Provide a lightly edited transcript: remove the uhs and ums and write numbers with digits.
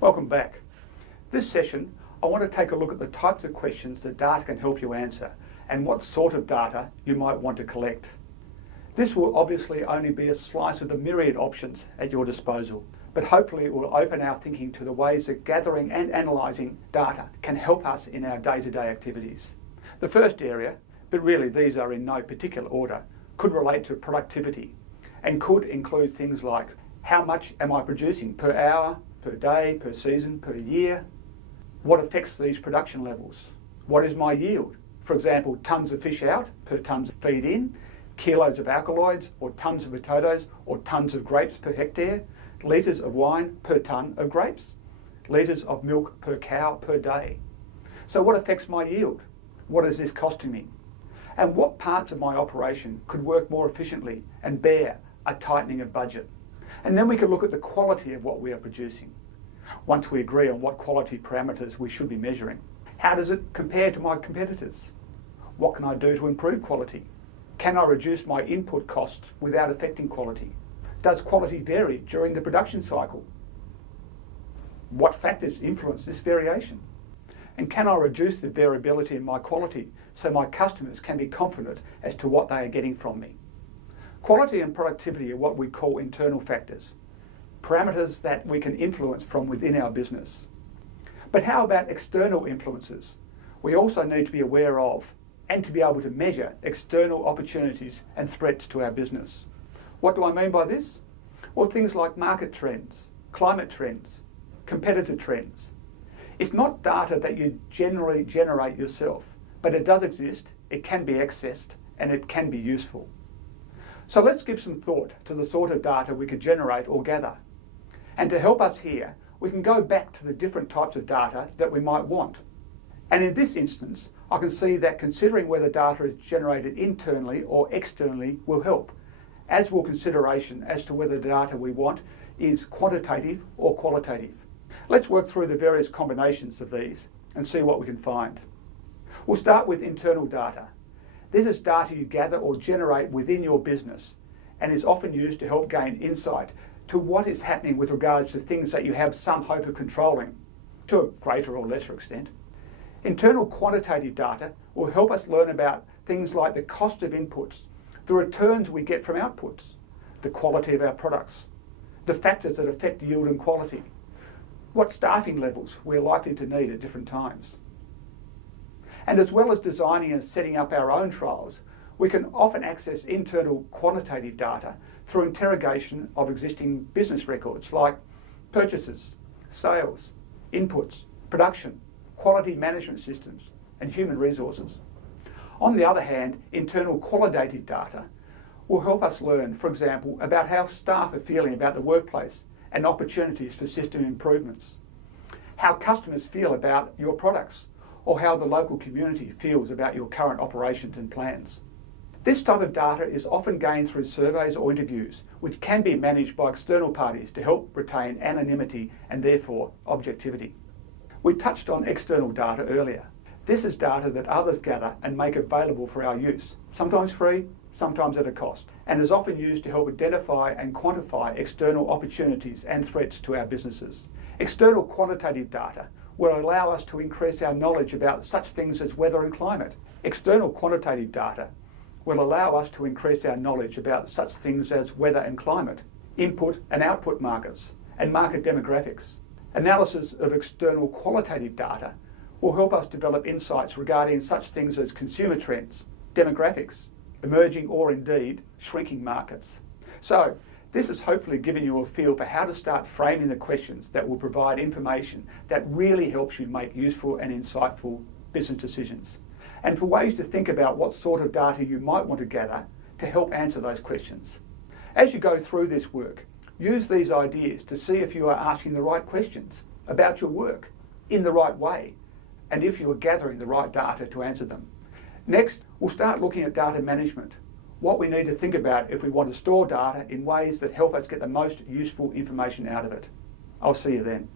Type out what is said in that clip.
Welcome back. This session, I want to take a look at the types of questions that data can help you answer and what sort of data you might want to collect. This will obviously only be a slice of the myriad options at your disposal, but hopefully it will open our thinking to the ways that gathering and analysing data can help us in our day-to-day activities. The first area, but really these are in no particular order, could relate to productivity and could include things like how much am I producing per hour, per day, per season, per year? What affects these production levels? What is my yield? For example, tonnes of fish out per tonnes of feed in, kilos of alkaloids or tonnes of potatoes or tonnes of grapes per hectare, litres of wine per tonne of grapes, litres of milk per cow per day. So what affects my yield? What is this costing me? And what parts of my operation could work more efficiently and bear a tightening of budget? And then we can look at the quality of what we are producing. Once we agree on what quality parameters we should be measuring, how does it compare to my competitors? What can I do to improve quality? Can I reduce my input costs without affecting quality? Does quality vary during the production cycle? What factors influence this variation? And can I reduce the variability in my quality so my customers can be confident as to what they are getting from me? Quality and productivity are what we call internal factors, parameters that we can influence from within our business. But how about external influences? We also need to be aware of and to be able to measure external opportunities and threats to our business. What do I mean by this? Well, things like market trends, climate trends, competitor trends. It's not data that you generally generate yourself, but it does exist, it can be accessed, and it can be useful. So let's give some thought to the sort of data we could generate or gather. And to help us here, we can go back to the different types of data that we might want. And in this instance, I can see that considering whether data is generated internally or externally will help, as will consideration as to whether the data we want is quantitative or qualitative. Let's work through the various combinations of these and see what we can find. We'll start with internal data. This is data you gather or generate within your business and is often used to help gain insight to what is happening with regards to things that you have some hope of controlling, to a greater or lesser extent. Internal quantitative data will help us learn about things like the cost of inputs, the returns we get from outputs, the quality of our products, the factors that affect yield and quality, what staffing levels we're likely to need at different times. And as well as designing and setting up our own trials, we can often access internal quantitative data through interrogation of existing business records like purchases, sales, inputs, production, quality management systems, and human resources. On the other hand, internal qualitative data will help us learn, for example, about how staff are feeling about the workplace and opportunities for system improvements, how customers feel about your products, or how the local community feels about your current operations and plans. This type of data is often gained through surveys or interviews, which can be managed by external parties to help retain anonymity and therefore objectivity. We touched on external data earlier. This is data that others gather and make available for our use, sometimes free, sometimes at a cost, and is often used to help identify and quantify external opportunities and threats to our businesses. External quantitative data will allow us to increase our knowledge about such things as weather and climate. External quantitative data will allow us to increase our knowledge about such things as weather and climate, input and output markets, and market demographics. Analysis of external qualitative data will help us develop insights regarding such things as consumer trends, demographics, emerging or indeed shrinking markets. So, this has hopefully given you a feel for how to start framing the questions that will provide information that really helps you make useful and insightful business decisions, and for ways to think about what sort of data you might want to gather to help answer those questions. As you go through this work, use these ideas to see if you are asking the right questions about your work in the right way, and if you are gathering the right data to answer them. Next, we'll start looking at data management, what we need to think about if we want to store data in ways that help us get the most useful information out of it. I'll see you then.